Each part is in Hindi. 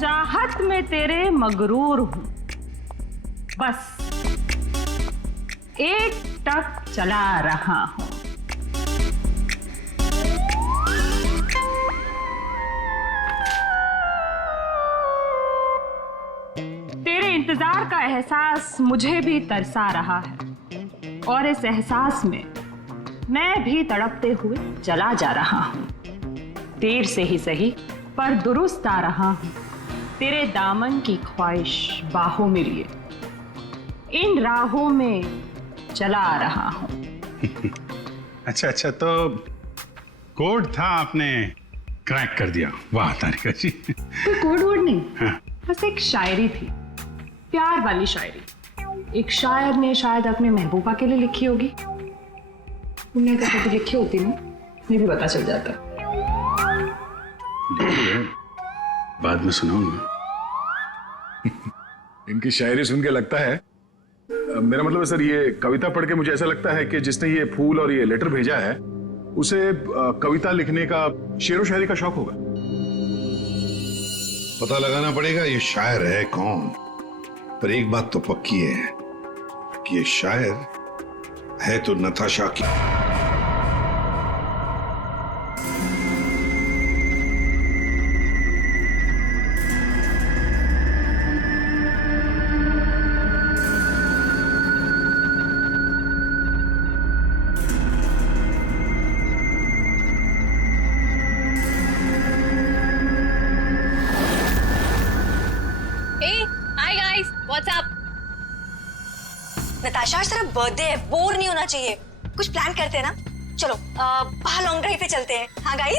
चाहत में तेरे मगरूर हूं, बस एक टक चला रहा हूं। तेरे इंतजार का एहसास मुझे भी तरसा रहा है और इस एहसास में मैं भी तड़पते हुए चला जा रहा हूं। देर से ही सही पर दुरुस्त आ रहा हूं, तेरे दामन की ख्वाहिश बाहों में लिए इन राहों में चला आ रहा हूं। अच्छा, तो कोड था, आपने क्रैक कर दिया। वाह तारिका जी। कोई कोड वर्ड नहीं, हाँ। बस एक शायरी थी, प्यार वाली शायरी। एक शायर ने शायद अपने महबूबा के लिए लिखी होगी। तुमने अगर कभी लिखी होती ना, मुझे भी पता चल जाता। बाद में सुनाऊंगा। इनकी शायरी सुन के लगता है, मेरा मतलब है सर, ये कविता पढ़ के मुझे ऐसा लगता है कि जिसने ये फूल और ये लेटर भेजा है उसे कविता लिखने का, शेरो शायरी का शौक होगा। पता लगाना पड़ेगा ये शायर है कौन, पर एक बात तो पक्की है कि ये शायर है तो नताशा की। नताशा, आज तेरा बर्थडे है, बोर नहीं होना चाहिए। कुछ प्लान करते हैं ना? चलो बाहर लॉन्ग ड्राइव पे चलते हैं। हाँ गाइस?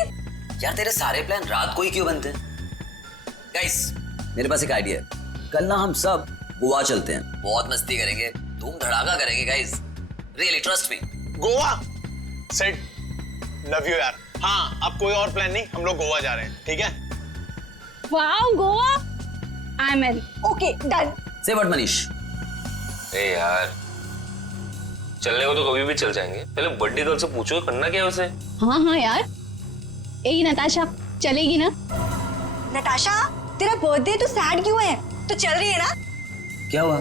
यार तेरे सारे प्लान रात को ही क्यों बनते हैं? गाइस मेरे पास एक आइडिया है, कल ना हम सब गोवा चलते हैं, बहुत मस्ती करेंगे, धूम धड़ाका करेंगे guys, really trust me. Goa set, love you यार। हाँ अब कोई और प्लान नहीं, हम लोग गोवा जा रहे हैं, ठीक है? Wow, Goa, I am in. Okay done. से व्हाट मनीष? ए यार चलने को तो कभी भी चल जाएंगे, पहले बर्थडे गर्ल से पूछो करना क्या है उसे। हाँ यार, यही नताशा चलेगी ना? नताशा तेरा बर्थडे, तू सैड क्यों है? तो चल रही है ना? क्या हुआ?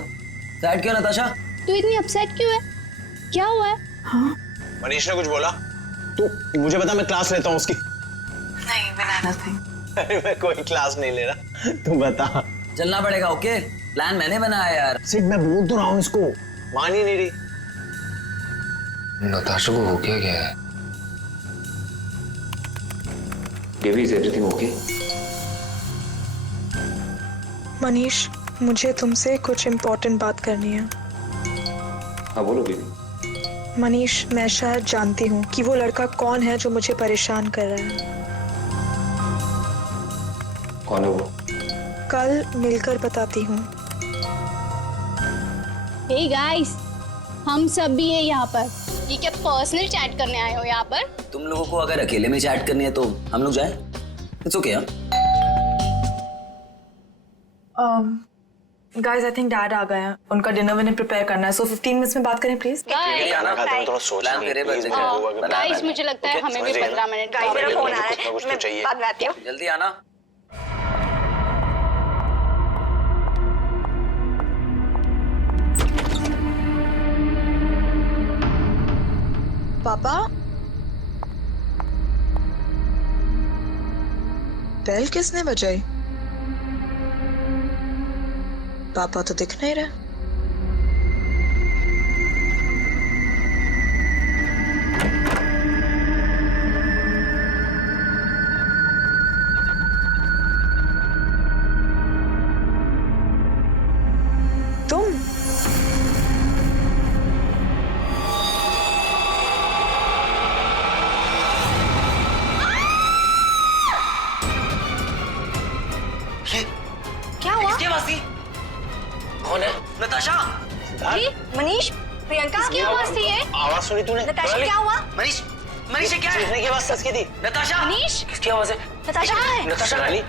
सैड क्यों नताशा? तू इतनी अपसेट क्यों है? क्या हुआ है? हाँ? मनीष ने कुछ बोला? तू मुझे बता, मैं क्लास लेता हूँ उसकी। नहीं बनाना था। अरे मैं कोई क्लास नहीं ले रहा, तू बता। चलना पड़ेगा। ओके प्लान मैंने बनाया यार। सिर्फ मैं बोल तो रहा हूँ इसको, मान ही नहीं रही। नताशा को हो क्या है? Baby is everything okay? Manish, मुझे तुमसे कुछ इम्पोर्टेंट बात करनी है। हाँ बोलो बेबी। मनीष, मैं शायद जानती हूँ कि वो लड़का कौन है जो मुझे परेशान कर रहा है। कौन है वो? कल मिलकर बताती हूँ। हे गाइस, हम सब भी हैं यहाँ पर। ये क्या पर्सनल चैट करने आए हो यहाँ पर? तुम लोगों को अगर अकेले में चैट करनी है तो हम लोग जाएं? It's okay. Guys, I think dad आ गए हैं, उनका डिनर विनर प्रिपेयर करना है, सो 15 मिनट्स में बात करें प्लीज। गाइस मुझे लगता है हमें भी 15 मिनट। गाइस मेरा फोन आ रहा है, मैं बाद में आती हूँ। जल्दी आना। पापा, बेल किसने बजाई? पापा तो दिख नहीं रहे। तुम? क्या हुआ? किसकी आवाज थी? कौन है? नताशा? मनीष, प्रियंका की आवाज थी ये। आवाज सुनी तूने? नताशा क्या हुआ? मनीष, मनीष ये क्या है? सीखने की आवाज सच की थी। नताशा? मनीष? किसकी आवाज है? नताशा कहाँ है? नताशा रानी?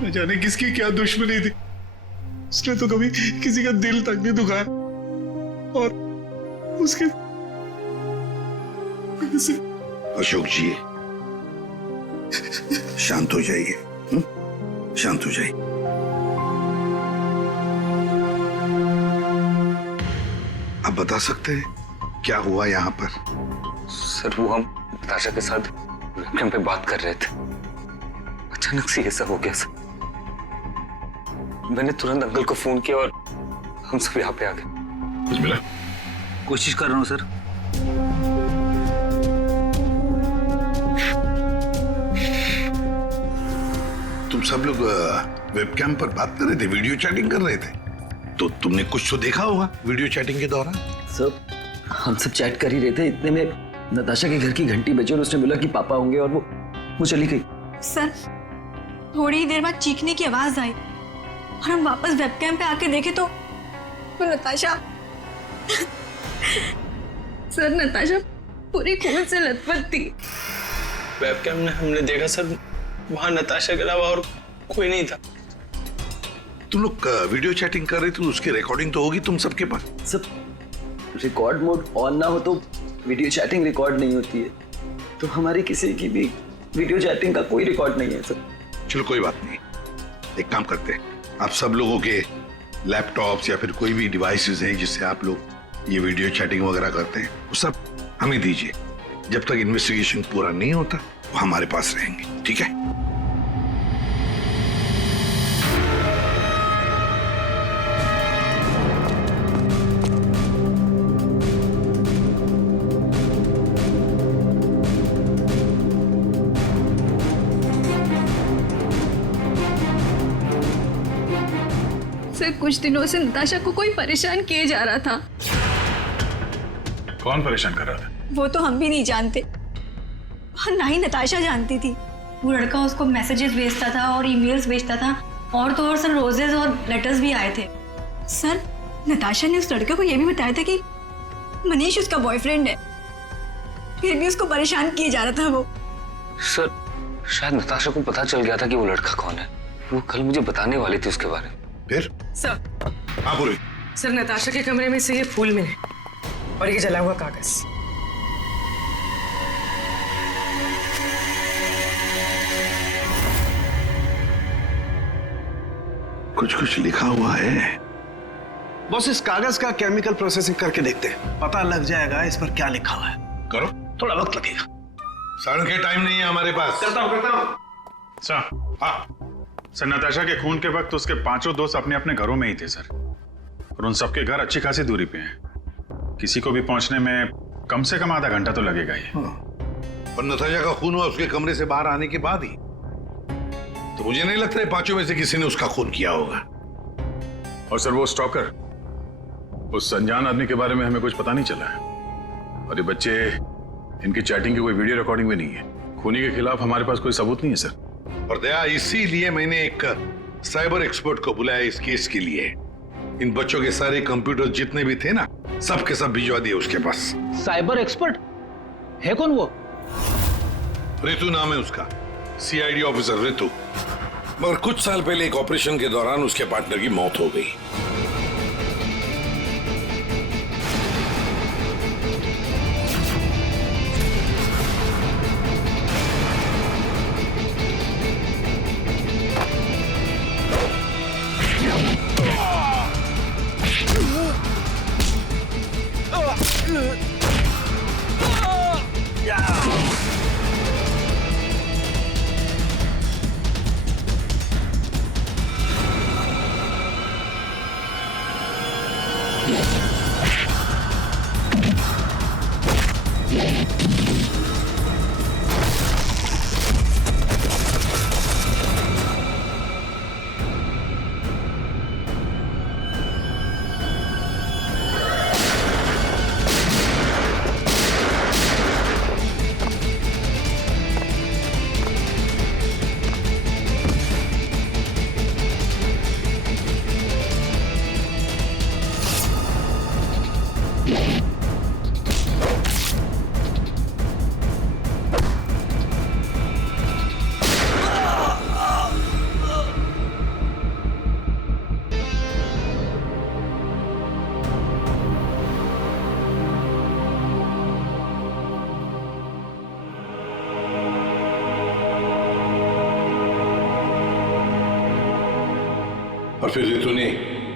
न जाने किसकी क्या दुश्मनी थी, उसने तो कभी किसी का दिल तक नहीं दुखाया और उसके अशोक जी शांत हो जाइए, शांत हो जाइए। आप बता सकते हैं क्या हुआ यहाँ पर? सर वो हम नताशा के साथ वेबकैम पे बात कर रहे थे, अचानक से ये सब हो गया सर। मैंने तुरंत अंकल को फोन किया और हम सब यहाँ पे आ गए। कुछ मिला? कोशिश कर रहा हूँ सर। तुम सब लोग वेबकैम पर बात कर रहे थे, वीडियो चैटिंग कर रहे थे, तो तुमने कुछ तो देखा होगा वीडियो चैटिंग के दौरान। सब हम सब चैट कर ही रहे थे, इतने में नताशा के घर की घंटी बजी और उसने बोला कि पापा होंगे और वो चली गई। सर थोड़ी देर बाद चीखने की आवाज आई और हम वापस वेबकैम पे आके देखे तो नताशा सर नताशा पूरी खून से लथपथ थी। वेबकैम में हमने देखा सर, वहां नताशा के अलावा और कोई नहीं था। तुम लोग वीडियो चैटिंग कर रहे थे तो उसकी रिकॉर्डिंग तो होगी तुम सबके पास। सब रिकॉर्ड मोड ऑन ना हो तो वीडियो चैटिंग रिकॉर्ड नहीं होती है, तो हमारी किसी की भी वीडियो चैटिंग का कोई रिकॉर्ड नहीं है सर। चलो कोई बात नहीं, एक काम करते हैं, आप सब लोगों के लैपटॉप्स या फिर कोई भी डिवाइसेस हैं जिससे आप लोग ये वीडियो चैटिंग वगैरह करते हैं, वो सब हमें दीजिए। जब तक इन्वेस्टिगेशन पूरा नहीं होता वो हमारे पास रहेंगे, ठीक है? सर कुछ दिनों से नताशा को कोई परेशान किए जा रहा था। कौन परेशान कर रहा था? वो तो हम भी नहीं जानते और ना ही नताशा जानती थी। वो लड़का उसको मैसेजेस भेजता था और ईमेल्स भेजता था, और तो और सर रोजेस और लेटर्स भी आए थे। सर नताशा ने उस लड़के को ये भी बताया था कि मनीष उसका बॉयफ्रेंड है, फिर भी उसको परेशान किए जा रहा था वो। सर शायद नताशा को पता चल गया था कि वो लड़का कौन है, वो कल मुझे बताने वाली थी उसके बारे में। फिर? सर हाँ बोलो। सर नताशा के कमरे में से ये फूल मिले और ये जला हुआ कागज। कुछ लिखा हुआ है। बस इस कागज का केमिकल प्रोसेसिंग करके देखते हैं, पता लग जाएगा इस पर क्या लिखा हुआ है। करो, थोड़ा वक्त लगेगा। साढ़े के टाइम नहीं है हमारे पास। करता हूँ। सर हाँ सर, नताशा के खून के वक्त उसके पांचों दोस्त अपने अपने घरों में ही थे सर, और उन सबके घर अच्छी खासी दूरी पे हैं। किसी को भी पहुंचने में कम से कम आधा घंटा तो लगेगा ही। और नताशा का खून हुआ उसके कमरे से बाहर आने के बाद ही, तो मुझे नहीं लगता है पांचों में से किसी ने उसका खून किया होगा। और सर वो स्टॉकर, उस अनजान आदमी के बारे में हमें कुछ पता नहीं चला है, और ये बच्चे, इनकी चैटिंग की कोई वीडियो रिकॉर्डिंग भी नहीं है। खूनी के खिलाफ हमारे पास कोई सबूत नहीं है सर। और दया, इसीलिए मैंने एक साइबर एक्सपर्ट को बुलाया इस केस के लिए। इन बच्चों के सारे कंप्यूटर जितने भी थे ना, सब के सब भिजवा दिए उसके पास। साइबर एक्सपर्ट है कौन वो? ऋतु नाम है उसका, सीआईडी ऑफिसर ऋतु। मगर कुछ साल पहले एक ऑपरेशन के दौरान उसके पार्टनर की मौत हो गई। और फिर रितु ने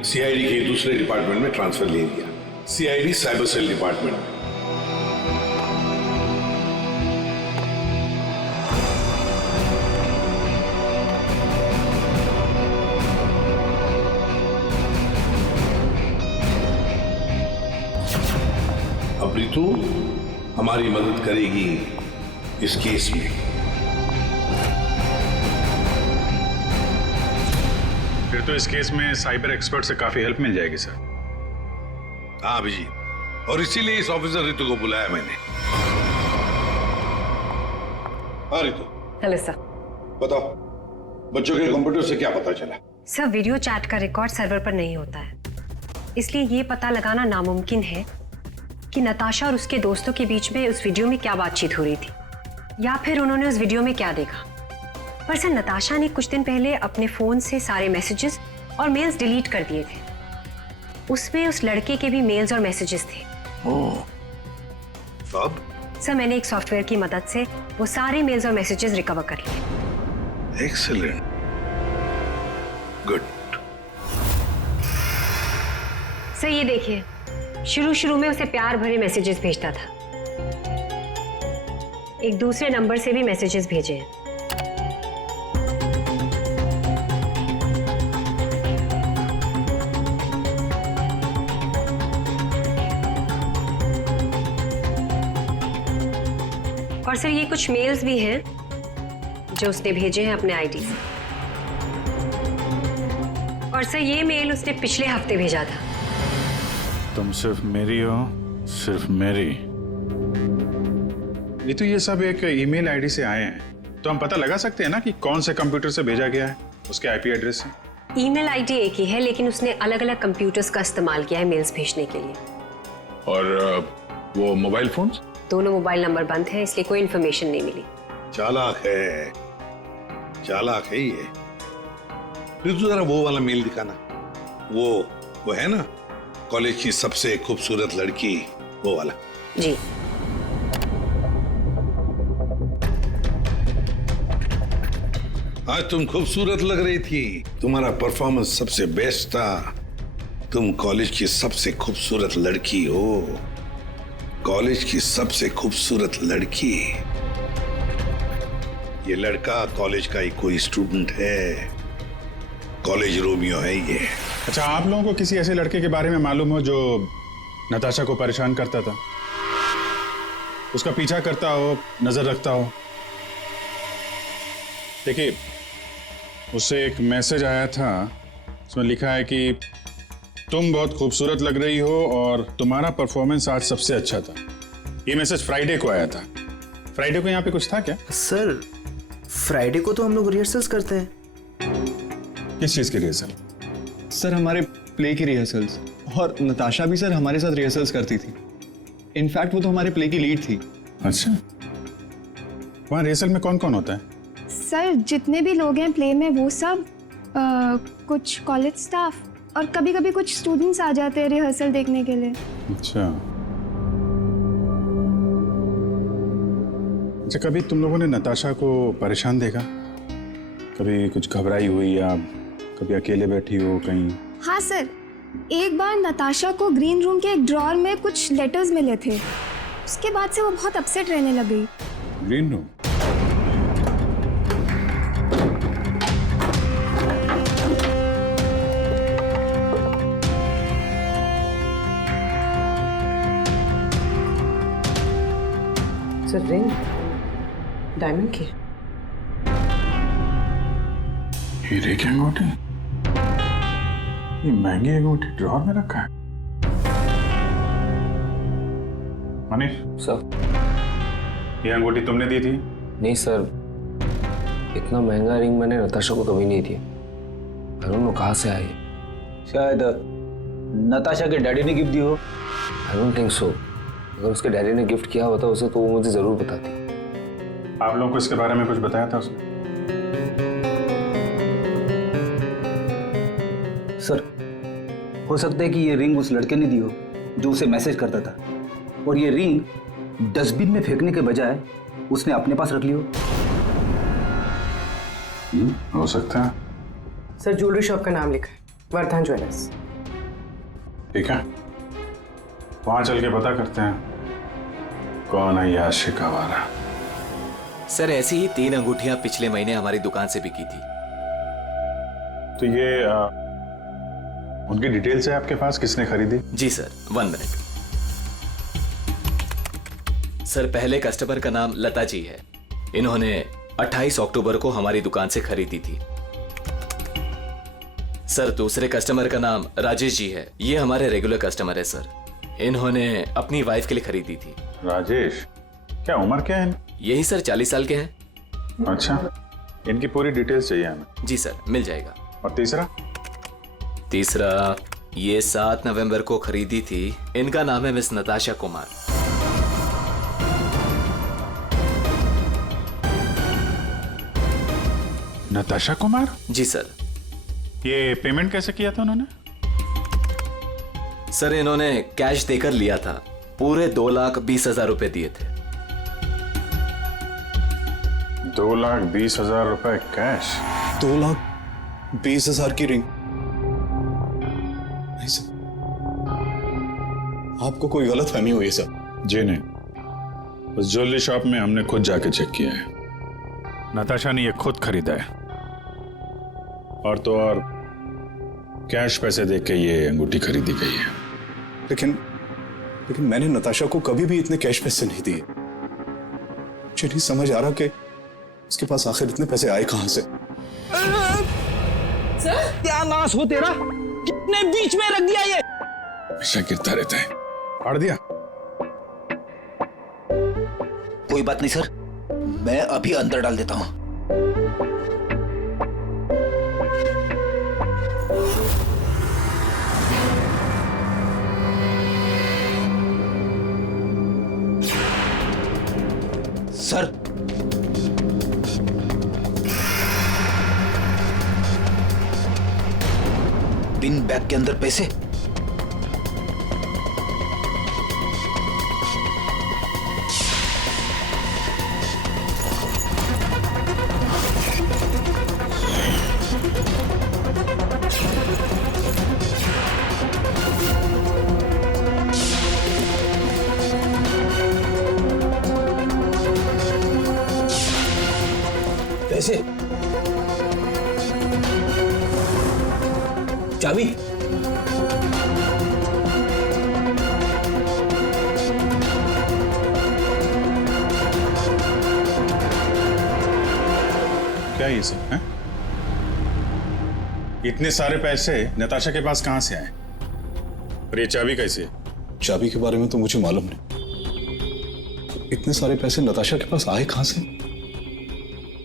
सीआईडी के दूसरे डिपार्टमेंट में ट्रांसफर ले लिया, सीआईडी साइबर सेल डिपार्टमेंट में। अब रितु हमारी मदद करेगी इस केस में। फिर तो इस केस में साइबर एक्सपर्ट से काफी हेल्प मिल जाएगी सर। हाँ अभिजीत, और इसीलिए इस ऑफिसर रितु को बुलाया मैंने। हाँ रितु। Hello sir. बताओ, बच्चों के कंप्यूटर से क्या पता चला? सर, वीडियो चैट का रिकॉर्ड सर्वर पर नहीं होता है, इसलिए ये पता लगाना नामुमकिन है कि नताशा और उसके दोस्तों के बीच में उस वीडियो में क्या बातचीत हो रही थी, या फिर उन्होंने उस वीडियो में क्या देखा। पर सर, नताशा ने कुछ दिन पहले अपने फोन से सारे मैसेजेस और मेल्स डिलीट कर दिए थे। उसमें उस लड़के के भी मेल्स और मैसेजेस थे। अब? सर, मैंने एक सॉफ्टवेयर की मदद से वो सारे मेल्स और मैसेजेस रिकवर कर लिए। Excellent, good. सर ये देखिए, शुरू में उसे प्यार भरे मैसेजेस भेजता था, एक दूसरे नंबर से भी मैसेजेस भेजे हैं। और सर ये कुछ मेल्स भी हैं जो उसने भेजे हैं अपने आईडी से। और सर ये मेल उसने पिछले हफ्ते भेजा था। तुम सिर्फ मेरी हो, सिर्फ मेरी। ये तो ये सब एक ईमेल आईडी से आए हैं, तो हम पता लगा सकते हैं ना कि कौन से कंप्यूटर से भेजा गया है, उसके आईपी एड्रेस से। ईमेल आईडी एक ही है, लेकिन उसने अलग अलग कंप्यूटर्स का इस्तेमाल किया है मेल्स भेजने के लिए। और वो मोबाइल फोन्स? दोनों मोबाइल नंबर बंद है, इसलिए कोई इन्फॉर्मेशन नहीं मिली। चालाक है, चालाक है ये। रितु जरा वो वाला मेल दिखाना। वो है ना, कॉलेज की सबसे खूबसूरत लड़की, वो वाला। जी। आज तुम खूबसूरत लग रही थी, तुम्हारा परफॉर्मेंस सबसे बेस्ट था। तुम कॉलेज की सबसे खूबसूरत लड़की हो, कॉलेज की सबसे खूबसूरत लड़की। ये लड़का कॉलेज का ही कोई स्टूडेंट है, कॉलेज रोमियो है ये। अच्छा, आप लोगों को किसी ऐसे लड़के के बारे में मालूम हो जो नताशा को परेशान करता था, उसका पीछा करता हो, नजर रखता हो? देखिए, उससे एक मैसेज आया था, उसमें लिखा है कि तुम बहुत खूबसूरत लग रही हो और तुम्हारा परफॉर्मेंस आज सबसे अच्छा था। ये मैसेज फ्राइडे को आया था। फ्राइडे को यहाँ पे कुछ था क्या? सर, फ्राइडे को तो हम लोग रिहर्सल्स करते हैं। किस चीज की रिहर्सल? सर, हमारे प्ले की रिहर्सल्स। और नताशा भी सर हमारे साथ रिहर्सल्स करती थी। इनफैक्ट वो तो हमारे प्ले की लीड थी। अच्छा, वहाँ रिहर्सल में कौन कौन होता है? सर, जितने भी लोग हैं प्ले में वो सब, कुछ कॉलेज स्टाफ और कभी कभी कुछ स्टूडेंट्स आ जाते हैं रिहर्सल देखने के लिए। अच्छा, कभी तुम लोगों ने नताशा को परेशान देखा? कभी कुछ घबराई हुई या कभी अकेले बैठी हो कहीं? हाँ सर, एक बार नताशा को ग्रीन रूम के एक ड्रॉअर में कुछ लेटर्स मिले थे, उसके बाद से वो बहुत अपसेट रहने लग गई। Green room? Sir, ring diamond की। हीरे की अंगूठी? ये महंगी अंगूठी ड्रॉअर में रखा है? मनीष सर, ये अंगूठी तुमने दी थी? नहीं सर, इतना महंगा रिंग मैंने नताशा को कभी नहीं दिया। आई डोंट नो कहाँ से आई। शायद नताशा के डैडी ने गिफ्ट दी हो। I don't think so. अगर उसके डैडी ने गिफ्ट किया होता उसे, तो वो मुझे जरूर बताती। आप लोगों को इसके बारे में कुछ बताया था उसने? सर, हो सकता है कि ये रिंग उस लड़के ने दी हो जो उसे मैसेज करता था, और ये रिंग डस्टबिन में फेंकने के बजाय उसने अपने पास रख ली हो। हो सकता है। सर, ज्वेलरी शॉप का नाम लिखा है। वर्धन ज्वेलर्स। ठीक है, वहां चल के पता करते हैं कौन है ये आशिक आवारा। सर ऐसी ही 3 अंगूठियां पिछले महीने हमारी दुकान से बिकी थी। तो ये उनकी डिटेल्स है आपके पास, किसने खरीदी? जी सर, 1 मिनट। सर पहले कस्टमर का नाम लता जी है। इन्होंने 28 अक्टूबर को हमारी दुकान से खरीदी थी। सर दूसरे कस्टमर का नाम राजेश जी है। ये हमारे रेगुलर कस्टमर है सर। इन्होंने अपनी वाइफ के लिए खरीदी थी। राजेश, क्या उम्र क्या है? यही सर 40 साल के हैं। अच्छा, इनकी पूरी डिटेल्स चाहिए हमें। जी सर, मिल जाएगा। और तीसरा? तीसरा ये 7 नवंबर को खरीदी थी। इनका नाम है मिस नताशा कुमार। नताशा कुमार? जी सर। ये पेमेंट कैसे किया था उन्होंने? सर इन्होंने कैश देकर लिया था। पूरे 2,20,000 रुपए दिए थे। 2,20,000 रुपए कैश? 2,20,000 की रिंग? नहीं सर, आपको कोई गलत फहमी हुई है सर। जी नहीं, उस ज्वेलरी शॉप में हमने खुद जाके चेक किया है। नताशा ने ये खुद खरीदा है, और तो और कैश पैसे देके ये अंगूठी खरीदी गई है। लेकिन मैंने नताशा को कभी भी इतने कैश पैसे नहीं दिए। मुझे नहीं समझ आ रहा कि उसके पास आखिर इतने पैसे आए कहां से। सर क्या नाश हो तेरा, कितने बीच में रख दिया ये। हमेशा गिरता रहता है। फाड़ दिया? कोई बात नहीं सर, मैं अभी अंदर डाल देता हूं। सर पिन बैग के अंदर पैसे। पैसे, चाबी, क्या ये सब है? इतने सारे पैसे नताशा के पास कहां से आए? और ये चाबी कैसे? चाबी के बारे में तो मुझे मालूम नहीं। इतने सारे पैसे नताशा के पास आए कहां से,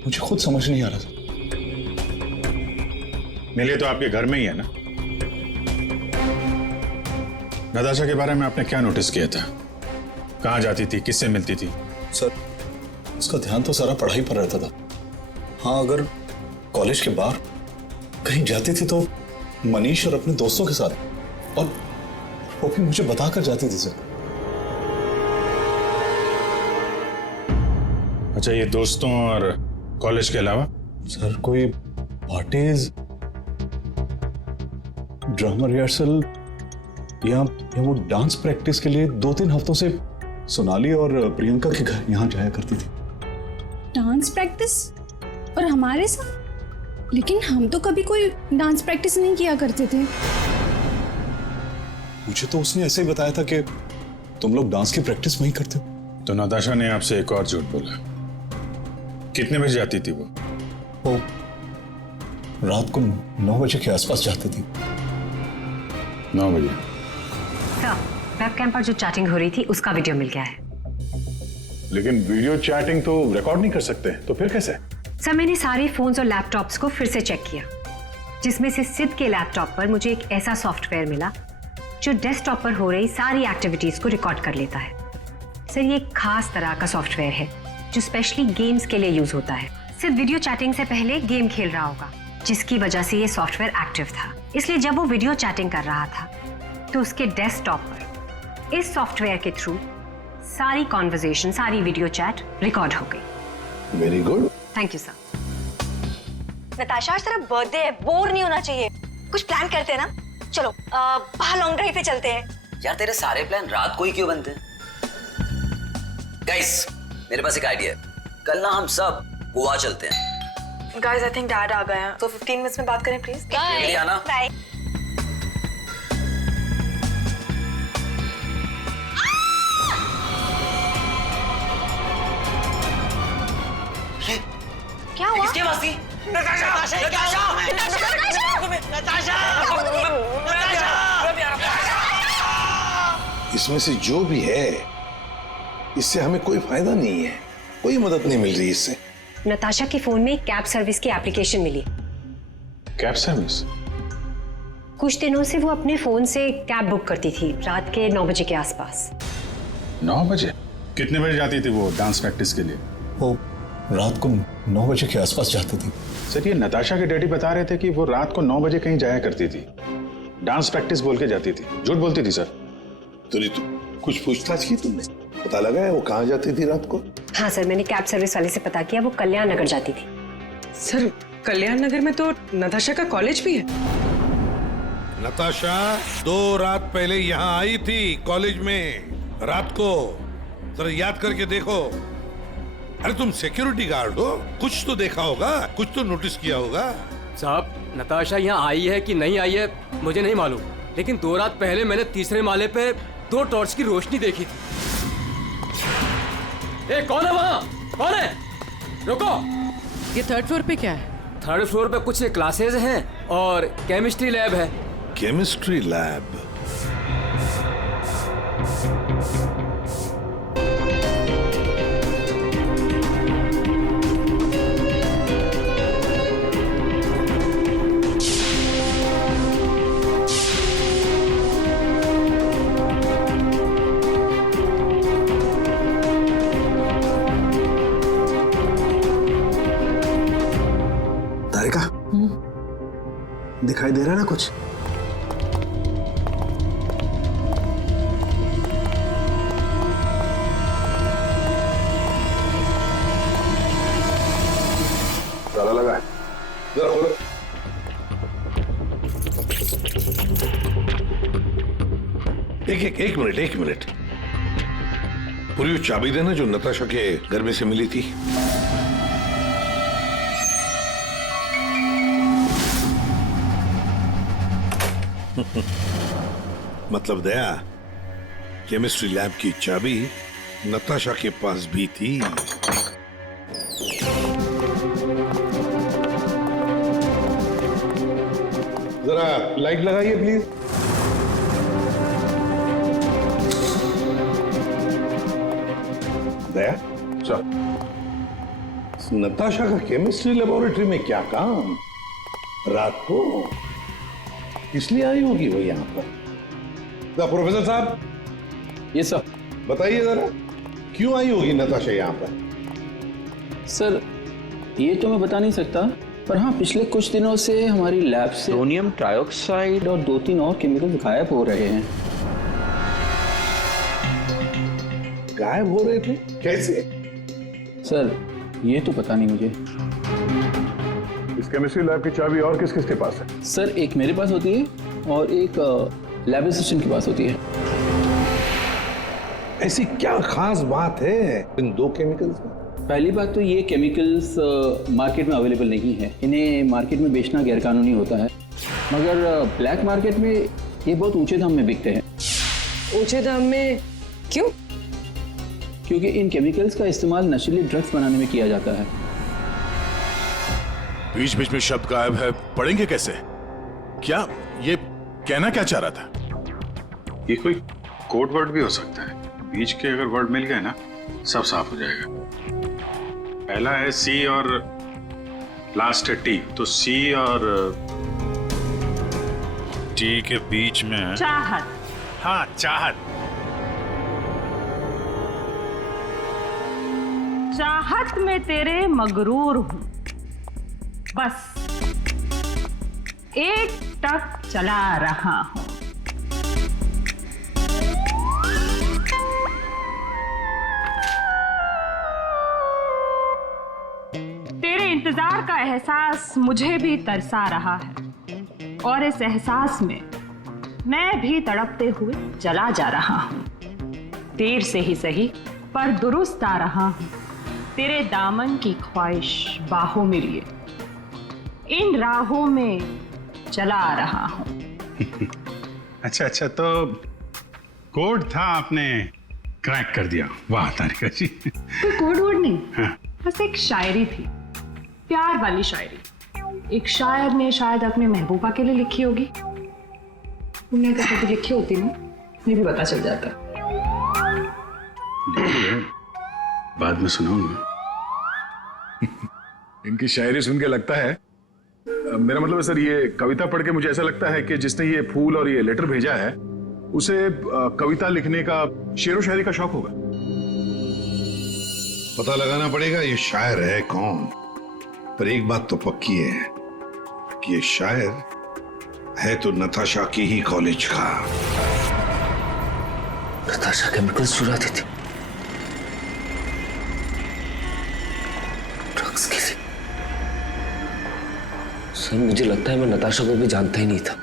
मुझे खुद समझ नहीं आ रहा था। मिले तो आपके घर में ही है ना? नताशा के बारे में आपने क्या नोटिस किया था? कहां जाती थी, किससे मिलती थी? सर उसका ध्यान तो सारा पढ़ाई पर रहता था। हाँ, अगर कॉलेज के बाहर कहीं जाती थी तो मनीष और अपने दोस्तों के साथ, और वो भी मुझे बताकर जाती थी सर। अच्छा, ये दोस्तों और कॉलेज के अलावा? सर कोई पार्टीज, ड्रामा रिहर्सल या वो डांस प्रैक्टिस के लिए 2-3 हफ्तों से सोनाली और प्रियंका के घर यहाँ जाया करती थी। Dance practice? और हमारे साथ? लेकिन हम तो कभी कोई डांस प्रैक्टिस नहीं किया करते थे। मुझे तो उसने ऐसे ही बताया था कि तुम लोग डांस की प्रैक्टिस वहीं करते हो। तो नताशा ने आपसे एक और झूठ बोला। कितने बजे जाती थी वो? रात को 9 बजे के आसपास जाती थी। 9 बजे? सर, वेबकैम पर जो चैटिंग हो रही थी उसका वीडियो मिल गया है। लेकिन वीडियो चैटिंग तो रिकॉर्ड नहीं कर सकते, तो फिर कैसे? सर मैंने सारे फोन्स और लैपटॉप्स को फिर से चेक किया, जिसमें से सिद्ध के लैपटॉप पर मुझे एक ऐसा सॉफ्टवेयर मिला जो डेस्कटॉप पर हो रही सारी एक्टिविटीज को रिकॉर्ड कर लेता है। सर ये एक खास तरह का सॉफ्टवेयर है जो स्पेशली गेम्स के लिए यूज होता है। सिर्फ वीडियो चैटिंग से पहले गेम खेल रहा होगा, जिसकी वजह से ये सॉफ्टवेयर एक्टिव था। इसलिए जब वो वीडियो चैटिंग कर रहा था तो उसके डेस्कटॉप पर इस सॉफ्टवेयर के थ्रू सारी कॉन्वर्सेशन, सारी वीडियो चैट रिकॉर्ड हो गई। Very good. Thank you sir. Natasha आज तेरा बर्थडे है, बोर नहीं होना चाहिए। कुछ प्लान करते हैं ना। चलो बाहर लॉन्ग ड्राइव पे चलते हैं। यार तेरे सारे प्लान रात को ही क्यों बनते हैं? गाइस मेरे पास एक आइडिया है, कल ना हम सब गोवा चलते हैं। गाइस आई थिंक डैड आ गए हैं, तो 15 मिनट्स में बात करें प्लीज। बाय आना। बाय। क्या हुआ? किसकी आवाज थी? इसमें से जो भी है इससे हमें कोई फायदा नहीं है, कोई मदद नहीं मिल रही इससे। नताशा के फोन में कैब सर्विस की एप्लीकेशन मिली। Cab service? कुछ दिनों से वो अपने फोन से कैब बुक करती थी रात के 9 बजे के आसपास। 9 बजे? कितने बजे जाती थी वो डांस प्रैक्टिस के लिए? वो रात को 9 बजे के आसपास जाती थी। सर ये नताशा के डैडी बता रहे थे कि वो रात को 9 बजे कहीं जाया करती थी, डांस प्रैक्टिस बोल के जाती थी। झूठ बोलती थी सर? तो कुछ पूछताछ की तुमने? पता लगा है वो कहाँ जाती थी रात को? हाँ सर, मैंने कैब सर्विस वाले से पता किया, वो कल्याण नगर जाती थी। सर कल्याण नगर में तो नताशा का कॉलेज भी है। नताशा 2 रात पहले यहाँ आई थी कॉलेज में रात को, जरा याद करके देखो। अरे तुम सिक्योरिटी गार्ड हो, कुछ तो देखा होगा, कुछ तो नोटिस किया होगा। साहब नताशा यहाँ आई है कि नहीं आई है मुझे नहीं मालूम, लेकिन 2 रात पहले मैंने तीसरे माले पे 2 टॉर्च की रोशनी देखी थी। ए, कौन है वहाँ? कौन है? रुको। ये 3rd फ्लोर पे क्या है? 3rd फ्लोर पे कुछ क्लासेस हैं और केमिस्ट्री लैब है। Chemistry lab? दिखाई दे रहा है ना कुछ? ताला लगा है, जरा खोलो। एक मिनट पूरी वो चाबी देना जो नताशा के घर में से मिली थी। मतलब दया, केमिस्ट्री लैब की चाबी नताशा के पास भी थी। जरा लाइट लगाइए प्लीज। दया सर, नताशा का केमिस्ट्री लेबोरेटरी में क्या काम रात को? इसलिए आई होगी वो यहाँ पर। प्रोफेसर साहब, ये सर बताइए जरा, क्यों आई होगी नताशा यहाँ पर? सर ये तो मैं बता नहीं सकता, पर हाँ पिछले कुछ दिनों से हमारी लैब से सोडियम ट्राइऑक्साइड और 2-3 और केमिकल्स गायब हो रहे हैं। गायब हो रहे थे? कैसे? सर ये तो पता नहीं मुझे। इस केमिस्ट्री लैब की चाबी और किस किस के पास है? सर एक मेरे पास होती है और एक लैब असिस्टेंट के पास होती है। ऐसी क्या खास बात है इन 2 केमिकल्स में? पहली बात तो ये केमिकल्स मार्केट में अवेलेबल नहीं है, इन्हें मार्केट में बेचना गैरकानूनी होता है, मगर ब्लैक मार्केट में ये बहुत ऊंचे दाम में बिकते हैं। ऊंचे दाम में क्यों? क्योंकि इन केमिकल्स का इस्तेमाल नशीली ड्रग्स बनाने में किया जाता है। बीच बीच में शब्द गायब है, पढ़ेंगे कैसे? क्या ये कहना क्या चाह रहा था? ये कोई कोड वर्ड भी हो सकता है, बीच के अगर वर्ड मिल गए ना सब साफ हो जाएगा। पहला है सी और लास्ट है टी, तो सी और टी के बीच में चाहत। हाँ चाहत। चाहत में तेरे मगरूर हूं, बस एक टक चला रहा हूं। तेरे इंतजार का एहसास मुझे भी तरसा रहा है, और इस एहसास में मैं भी तड़पते हुए चला जा रहा हूं। देर से ही सही पर दुरुस्त आ रहा हूं, तेरे दामन की ख्वाहिश बाहों में लिए इन राहों में चला आ रहा हूं। अच्छा, तो कोड था, आपने क्रैक कर दिया। वाह तारिका जी। कोई कोड वोड नहीं, बस एक शायरी थी, प्यार वाली शायरी। एक शायर ने शायद अपने महबूबा के लिए लिखी होगी। तुमने अगर कभी लिखी होती ना, मुझे भी पता चल जाता। बाद में सुनाऊंगा। इनकी शायरी सुन के लगता है, मेरा मतलब है सर, ये कविता पढ़ के मुझे ऐसा लगता है कि जिसने ये फूल और ये लेटर भेजा है उसे कविता लिखने का, शेरो शायरी का शौक होगा। पता लगाना पड़ेगा ये शायर है कौन। पर एक बात तो पक्की है कि ये शायर है तो नताशा की ही कॉलेज का। नताशा केमिकल्स चुराती थी ड्रग्स के लिए। सर मुझे लगता है मैं नताशा को भी जानता ही नहीं था।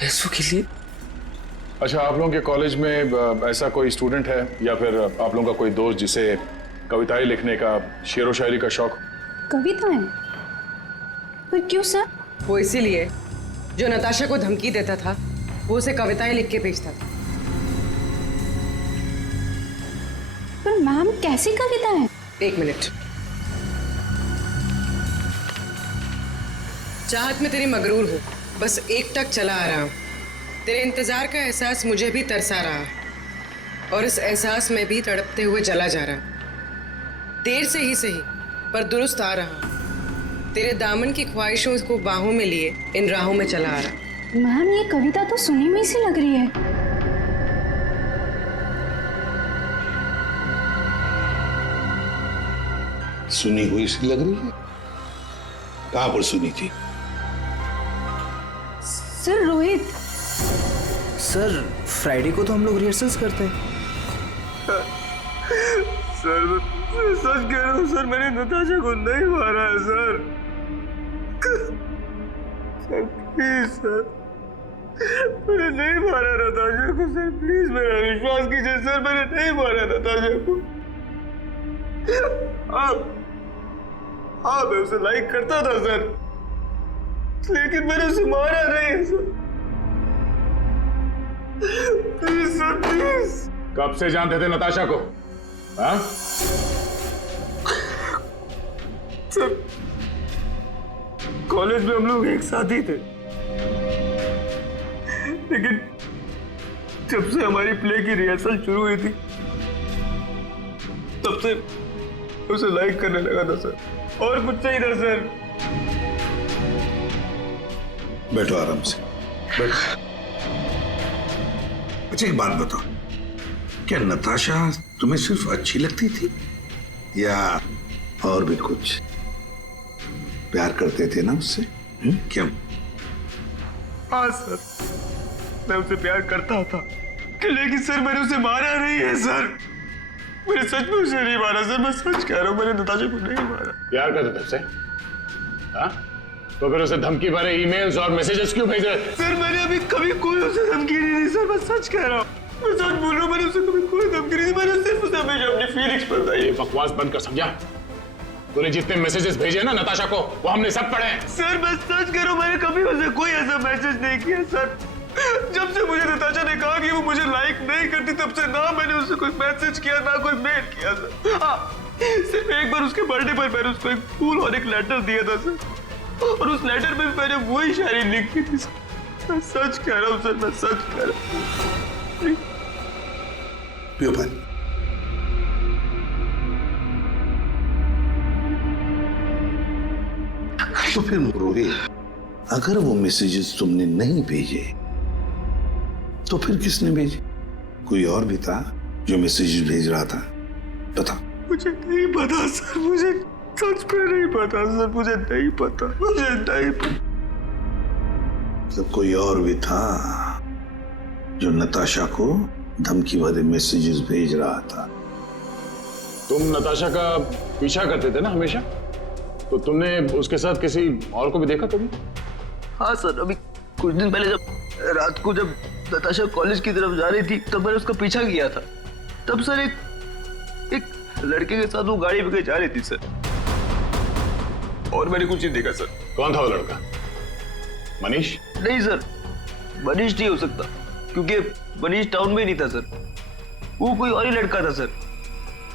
पैसों के लिए। अच्छा, आप लोगों के कॉलेज में ऐसा कोई स्टूडेंट है या फिर आप लोगों का कोई दोस्त जिसे कविताएं लिखने का, शेरो शायरी का शौक? कविताएं? पर क्यों सर? वो इसीलिए जो नताशा को धमकी देता था वो उसे कविताएं लिख के भेजता था। पर मैम कैसी कविताएं? एक मिनट। चाहत में तेरी मगरूर हूँ, बस एक टक चला आ रहा हूँ। तेरे इंतजार का एहसास मुझे भी तरसा रहा और इस एहसास में भी तड़पते हुए चला जा रहा। देर से ही सही पर दुरुस्त आ रहा। तेरे दामन की ख्वाहिशों को बाहों में लिए इन राहों में चला आ रहा। मैम ये कविता तो सुनी हुई सी लग रही है। सुनी हुई सी लग रही है? कहां पर सुनी थी? सर रोहित। सर फ्राइडे को तो हम लोग रिहर्सल्स करते हैं। सर मैं सच कह रहा हूँ सर, मैंने नताशा को नहीं मारा है सर। सर प्लीज सर, मैंने नहीं मारा नताशा को सर, प्लीज मेरा विश्वास कीजिए सर, मैंने नहीं मारा नताशा को। मैं उसे लाइक करता था सर, लेकिन मैंने उसे मारा नहीं है सर। Please sir please. कब से जानते थे नताशा को? हाँ? सर कॉलेज में हम लोग एक साथ ही थे, लेकिन जब से हमारी प्ले की रिहर्सल शुरू हुई थी तब से उसे लाइक करने लगा था सर, और कुछ नहीं था सर। बैठो आराम से, बैठो। अच्छा एक बात बताओ, क्या नताशा तुम्हें सिर्फ अच्छी लगती थी या और भी कुछ? प्यार करते थे ना उससे? क्यों? हाँ सर, मैं उसे प्यार करता था, लेकिन सर मैंने उसे मारा नहीं है सर। मैंने सच में उसे नहीं मारा सर, मैं सच कह रहा हूँ, मैंने नताशा को नहीं मारा। प्यार करते थे उससे? हाँ? तो फिर उसे धमकी भरे ईमेल्स और मैसेजेस क्यों भेज रहे थे? सर मैंने अभी कभी कोई उसे धमकी नहीं दी सर, मैं सच कह रहा हूँ, मैं सच बोल रहा हूँ, मैंने उसे कभी कोई धमकी नहीं दी, मैंने सिर्फ उसे हमेशा अपनी फीलिंग्स बताई। ये बकवास बंद कर, समझा? तूने जितने मैसेजेस भेजे ना नताशा को, वो हमने सब पढ़े। सर मैं सच कह रहा हूँ, मैंने कभी उसे कोई ऐसा मैसेज नहीं किया सर। जब से मुझे नताशा ने कहा कि वो मुझे लाइक नहीं करती, तब से ना मैंने उसे कोई मैसेज किया ना कोई मेल किया सर। हाँ, सिर्फ एक बार उसके बर्थडे पर मैंने उसको एक फूल और एक लेटर दिया था सर, और उस लेटर में मैंने वही शायरी लिखी थी सर। मैं सच कह रहा हूँ सर, मैं सच कह रहा हूँ। पियो पानी। तो फिर रोहित, अगर वो मैसेजेस तुमने नहीं भेजे तो फिर किसने भेजे? कोई और भी था जो मैसेजेस भेज रहा था? बता। मुझे नहीं पता सर, मुझे सच में नहीं पता सर, मुझे नहीं पता, मुझे नहीं पता। तो कोई और भी था जो नताशा को धमकी भरे मैसेजेस भेज रहा था? तुम नताशा का पीछा करते थे ना हमेशा, तो तुमने उसके साथ किसी और को भी देखा कभी? हाँ सर, अभी कुछ दिन पहले जब रात को जब नताशा कॉलेज की तरफ जा रही थी तब मैंने उसका पीछा किया था। तब सर एक लड़के के साथ वो गाड़ी पे जा रही थी सर, और मैंने कुछ नहीं देखा सर। कौन था वो लड़का? मनीष? नहीं सर, मनीष नहीं हो सकता, क्योंकि मनीष टाउन में ही नहीं था सर, वो कोई और ही लड़का था सर।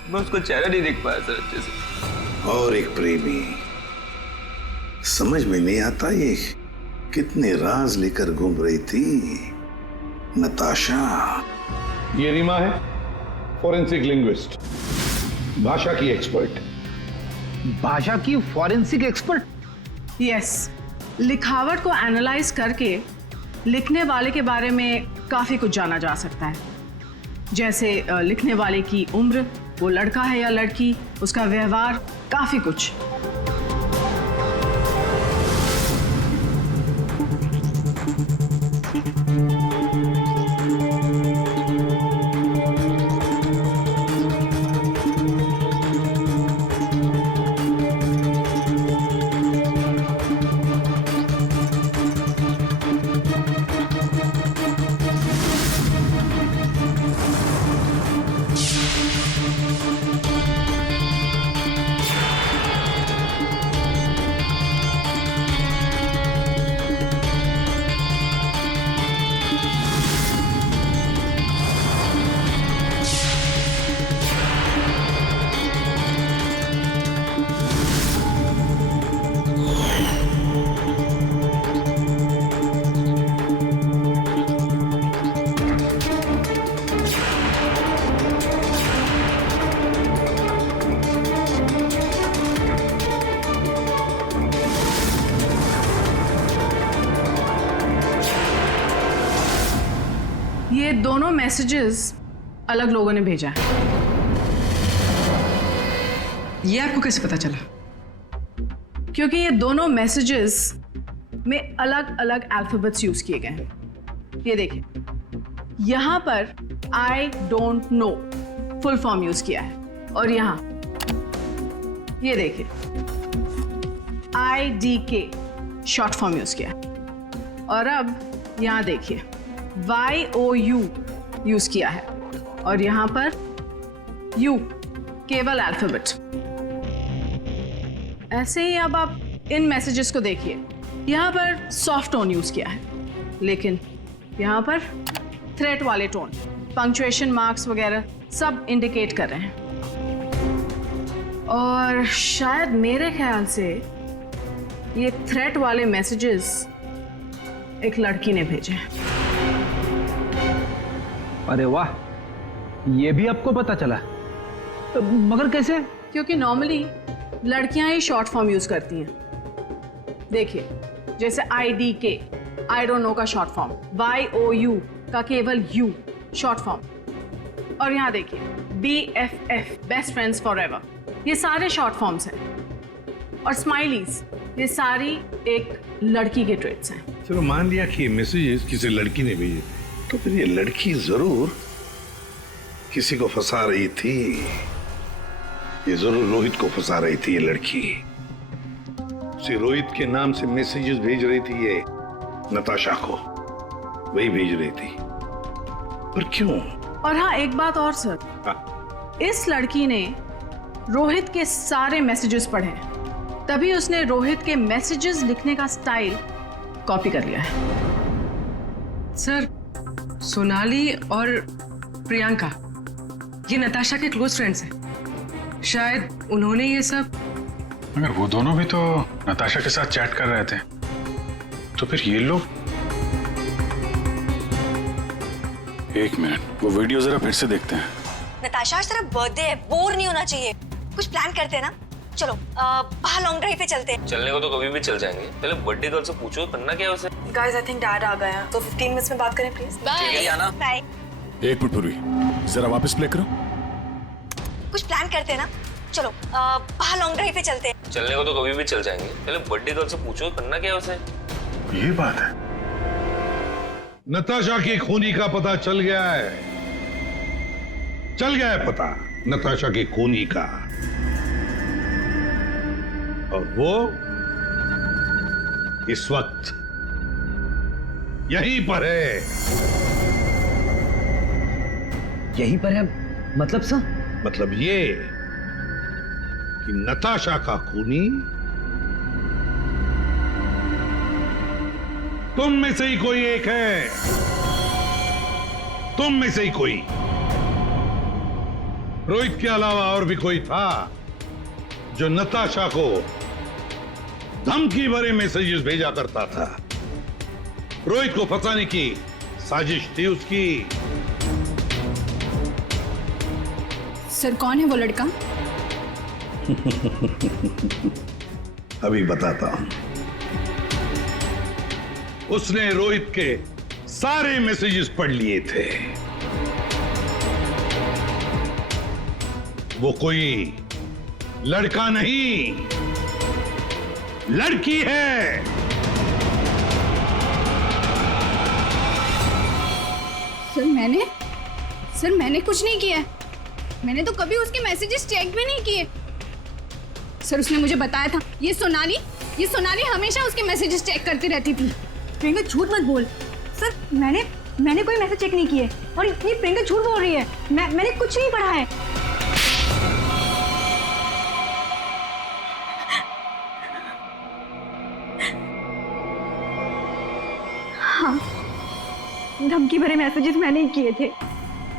मैं उसका चेहरा नहीं देख पाया सर अच्छे से। और एक प्रेमी, समझ में नहीं आता ये कितने राज लेकर घूम रही थी नताशा। ये रीमा है, फॉरेंसिक लिंग्विस्ट, भाषा की एक्सपर्ट। भाषा की फॉरेंसिक एक्सपर्ट? यस, लिखावट को एनालाइज करके लिखने वाले के बारे में काफी कुछ जाना जा सकता है, जैसे लिखने वाले की उम्र, वो लड़का है या लड़की, उसका व्यवहार, काफी कुछ। ये दोनों मैसेजेस अलग लोगों ने भेजा है। ये आपको कैसे पता चला? क्योंकि ये दोनों मैसेजेस में अलग अलग अल्फाबेट्स यूज किए गए हैं। ये देखिए, यहां पर I don't know full form use किया है, और यहां ये देखिए IDK शॉर्ट फॉर्म यूज किया है, और अब यहां देखिए YOU यूज किया है, और यहां पर U केवल अल्फाबेट। ऐसे ही अब आप इन मैसेजेस को देखिए, यहां पर सॉफ्ट टोन यूज किया है, लेकिन यहां पर थ्रेट वाले टोन, पंक्चुएशन मार्क्स वगैरह सब इंडिकेट कर रहे हैं। और शायद मेरे ख्याल से ये थ्रेट वाले मैसेजेस एक लड़की ने भेजे हैं। अरे वाह, ये भी आपको पता चला? मगर कैसे? क्योंकि नॉर्मली लड़कियां ही शॉर्ट फॉर्म यूज करती हैं। देखिए, जैसे IDK आई डोंट नो का शॉर्ट फॉर्म, YOU का केवल U शॉर्ट फॉर्म, और यहाँ देखिए BFF बेस्ट फ्रेंड्स फॉरएवर, ये सारे शॉर्ट फॉर्म्स हैं। और स्माइलीज, ये सारी एक लड़की के ट्रेट्स हैं। चलो मान लिया कि मैसेजेस किसी लड़की ने भेजे, तो फिर ये लड़की जरूर किसी को फंसा रही थी। ये जरूर रोहित को फंसा रही थी ये लड़की। उसे रोहित के नाम से मैसेजेस भेज रही थी ये नताशा को, वही भेज रही थी। पर क्यों? और हाँ, एक बात और सर, इस लड़की ने रोहित के सारे मैसेजेस पढ़े, तभी उसने रोहित के मैसेजेस लिखने का स्टाइल कॉपी कर लिया है। सर, सोनाली और प्रियंका ये नताशा के क्लोज फ्रेंड्स हैं। शायद उन्होंने ये सब। मगर वो दोनों भी तो नताशा के साथ चैट कर रहे थे, तो फिर ये लोग। एक मिनट, वो वीडियो जरा फिर से देखते हैं। नताशा, आज तेरा बर्थडे है, बोर नहीं होना चाहिए, कुछ प्लान करते हैं ना। चलो बाहर लॉन्ग ड्राइव पे चलते हैं। चलने को तो कभी भी चल जाएंगे, पहले बर्थडे गर्ल से पूछो करना क्या है उसे। गाइस, आई थिंक डैड आ गए हैं, तो 15 मिनट्स में बात करें प्लीज। बाय। बाय। एक मिनट पूर्वी, जरा वापस प्ले करो। कुछ प्लान करते हैं ना। चलो बाहर लॉन्ग ड्राइव पे चलते हैं। चलने को तो कभी भी चल जाएंगे, पहले बर्थडे गर्ल से पूछो करना क्या है उसे। ये बात है। नताशा की खूनी का पता चल गया है, चल गया है पता नताशा की खूनी का। और वो इस वक्त यहीं पर है। यहीं पर है मतलब सर? मतलब ये कि नताशा का खूनी तुम में से ही कोई एक है। तुम में से ही कोई। रोहित के अलावा और भी कोई था जो नताशा को धमकी भरे मैसेजेस भेजा करता था। रोहित को फंसाने की साजिश थी उसकी। सर कौन है वो लड़का? अभी बताता हूं। उसने रोहित के सारे मैसेजेस पढ़ लिए थे। वो कोई लड़का नहीं, लड़की है। सर मैंने कुछ नहीं किया। मैंने तो कभी उसके मैसेजेस चेक भी नहीं किए। सर उसने मुझे बताया था ये सोनाली हमेशा उसके मैसेजेस चेक करती रहती थी। प्रियंका झूठ मत बोल। सर मैंने कोई मैसेज चेक नहीं किए और ये प्रियंका झूठ बोल रही है। मैंने कुछ नहीं पढ़ा है। हाँ, धमकी भरे मैसेजेस मैंने ही किए थे,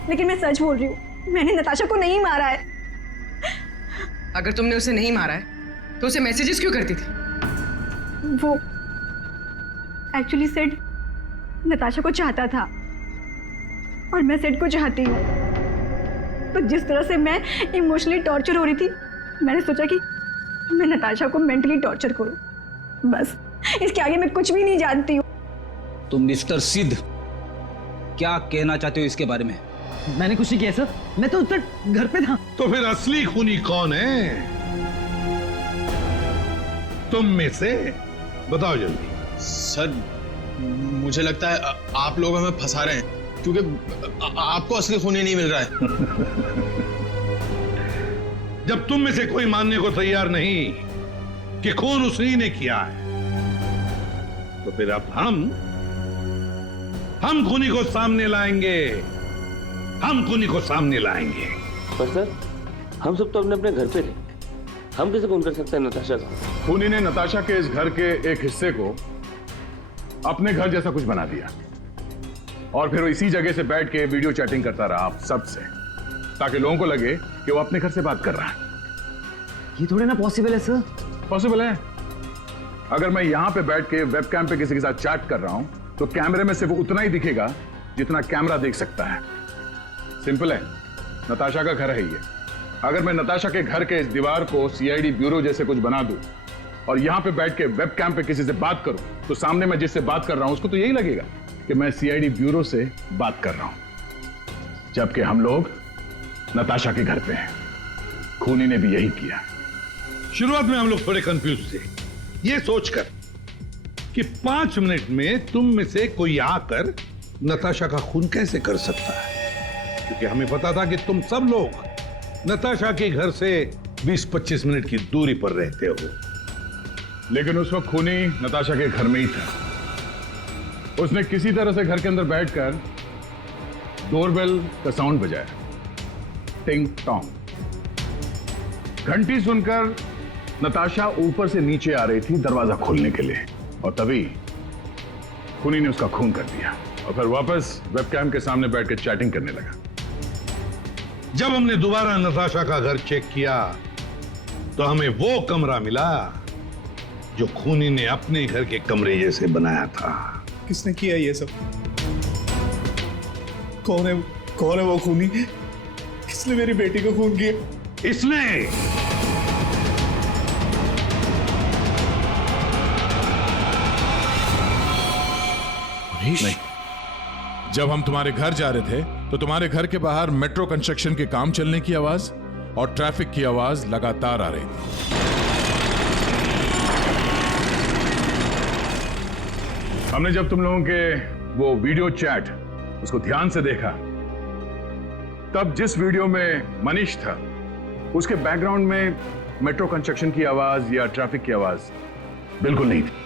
लेकिन मैं सच बोल रही हूँ, मैंने नताशा को नहीं मारा है। अगर तुमने उसे नहीं मारा है तो उसे मैसेजेस क्यों करती थी? वो एक्चुअली सेड नताशा को चाहता था और मैं सेड को चाहती हूँ। तो जिस तरह से मैं इमोशनली टॉर्चर हो रही थी, मैंने सोचा कि मैं नताशा को मेंटली टॉर्चर करूँ। बस इसके आगे मैं कुछ भी नहीं जानती हूँ। तुम मिस्टर सिद्ध क्या कहना चाहते हो इसके बारे में? मैंने कुछ नहीं किया सर, मैं तो उधर घर पे था। तो फिर असली खूनी कौन है? तुम में से बताओ जल्दी। सर मुझे लगता है आप लोग हमें फंसा रहे हैं, क्योंकि आपको असली खूनी नहीं मिल रहा है। जब तुम में से कोई मानने को तैयार नहीं कि खून उसी ने किया है, तो फिर अब हम खूनी को सामने लाएंगे। हम खूनी को सामने लाएंगे। पर सर हम सब तो अपने घर पे थे, हम कैसे खून कर सकते हैं नताशा का? खूनी ने नताशा के इस घर के एक हिस्से को अपने घर जैसा कुछ बना दिया और फिर वो इसी जगह से बैठ के वीडियो चैटिंग करता रहा आप सबसे, ताकि लोगों को लगे कि वो अपने घर से बात कर रहा है। ये थोड़े ना पॉसिबल है सर। पॉसिबल है। अगर मैं यहां पे बैठ के वेबकैम पे किसी के साथ चैट कर रहा हूं तो कैमरे में सिर्फ उतना ही दिखेगा जितना कैमरा देख सकता है। सिंपल है, नताशा का घर है ये। अगर मैं नताशा के घर के इस दीवार को सीआईडी ब्यूरो जैसे कुछ बना दूं और यहां पे बैठ के वेबकैम पे किसी से बात करूं, तो सामने मैं जिससे बात कर रहा हूं उसको तो यही लगेगा कि मैं सीआईडी ब्यूरो से बात कर रहा हूं, जबकि हम लोग नताशा के घर पे हैं। खूनी ने भी यही किया। शुरुआत में हम लोग थोड़े कंफ्यूज थे, ये सोचकर कि 5 मिनट में तुम में से कोई आकर नताशा का खून कैसे कर सकता है, क्योंकि हमें पता था कि तुम सब लोग नताशा के घर से 20-25 मिनट की दूरी पर रहते हो। लेकिन उस वक्त खूनी नताशा के घर में ही था। उसने किसी तरह से घर के अंदर बैठकर डोरबेल का साउंड बजाया, टिंग टोंग। घंटी सुनकर नताशा ऊपर से नीचे आ रही थी दरवाजा खोलने के लिए, और तभी खूनी ने उसका खून कर दिया और फिर वापस वेबकैम के सामने बैठकर चैटिंग करने लगा। जब हमने दोबारा नताशा का घर चेक किया तो हमें वो कमरा मिला जो खूनी ने अपने घर के कमरे जैसे बनाया था। किसने किया ये सब? कौन है वो खूनी? किसने मेरी बेटी को खून किया? इसने। नहीं, जब हम तुम्हारे घर जा रहे थे तो तुम्हारे घर के बाहर मेट्रो कंस्ट्रक्शन के काम चलने की आवाज और ट्रैफिक की आवाज लगातार आ रही थी। हमने जब तुम लोगों के वो वीडियो चैट उसको ध्यान से देखा, तब जिस वीडियो में मनीष था उसके बैकग्राउंड में मेट्रो कंस्ट्रक्शन की आवाज या ट्रैफिक की आवाज बिल्कुल नहीं थी।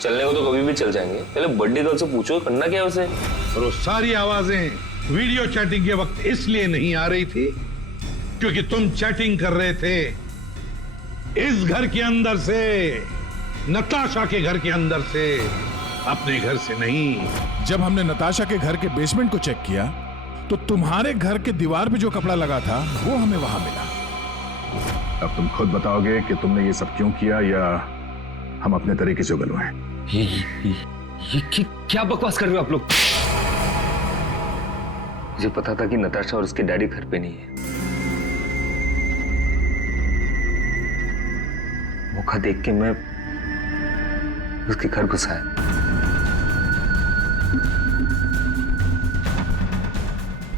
चलने को तो कभी भी चल जाएंगे, पहले बर्थडे गर्ल से पूछो करना क्या है उसे। और वो सारी आवाजें वीडियो चैटिंग के वक्त इसलिए नहीं आ रही थी क्योंकि तुम चैटिंग कर रहे थे इस घर के अंदर से, नताशा के घर के अंदर से, अपने घर से नहीं। जब हमने नताशा के घर के बेसमेंट को चेक किया तो तुम्हारे घर के दीवार पे जो कपड़ा लगा था वो हमें वहां मिला। अब तुम खुद बताओगे कि तुमने ये सब क्यों किया या हम अपने तरीके से उगलवाएं? ये क्या बकवास कर रहे हो आप लोग? मुझे पता था कि नताशा और उसके डैडी घर पे नहीं है। मौका देख के मैं उसके घर घुस आया।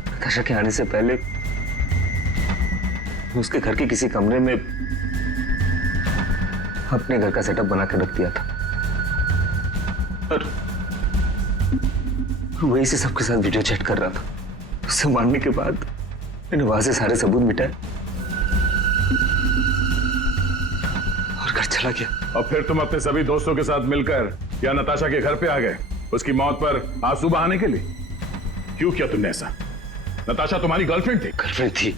नताशा के आने से पहले मैं उसके घर के किसी कमरे में अपने घर का सेटअप बना के रख दिया था और वहीं से सबके साथ वीडियो चैट कर रहा था। उससे मारने के बाद मैंने वहां से सारे सबूत मिटाए और घर चला गया। और फिर तुम अपने सभी दोस्तों के साथ मिलकर या नताशा के घर पे आ गए उसकी मौत पर आंसू बहाने के लिए। क्यों किया तुमने ऐसा? नताशा तुम्हारी गर्लफ्रेंड थी। गर्लफ्रेंड थी,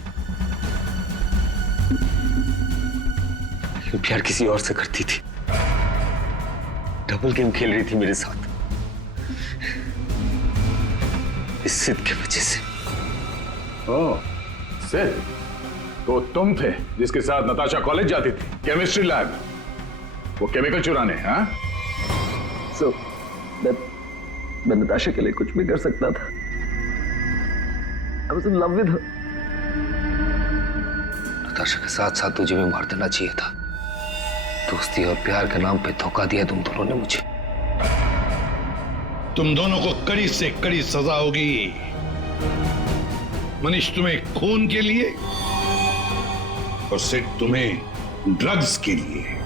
लेकिन प्यार किसी और से करती थी। डबल गेम खेल रही थी मेरे साथ, इस सिद्ध की वजह से। ओह, सिद्ध? तो तुम थे जिसके साथ नताशा कॉलेज जाती थी, केमिस्ट्री लैब, वो केमिकल चुराने? हाँ? So, मैं नताशा के लिए कुछ भी कर सकता था। I was in love with her. Natasha के साथ साथ तुझे भी मार देना चाहिए था। दोस्ती और प्यार के नाम पे धोखा दिया तुम दोनों ने मुझे। तुम दोनों को कड़ी से कड़ी सजा होगी। मनीष तुम्हें खून के लिए और सिड तुम्हें ड्रग्स के लिए।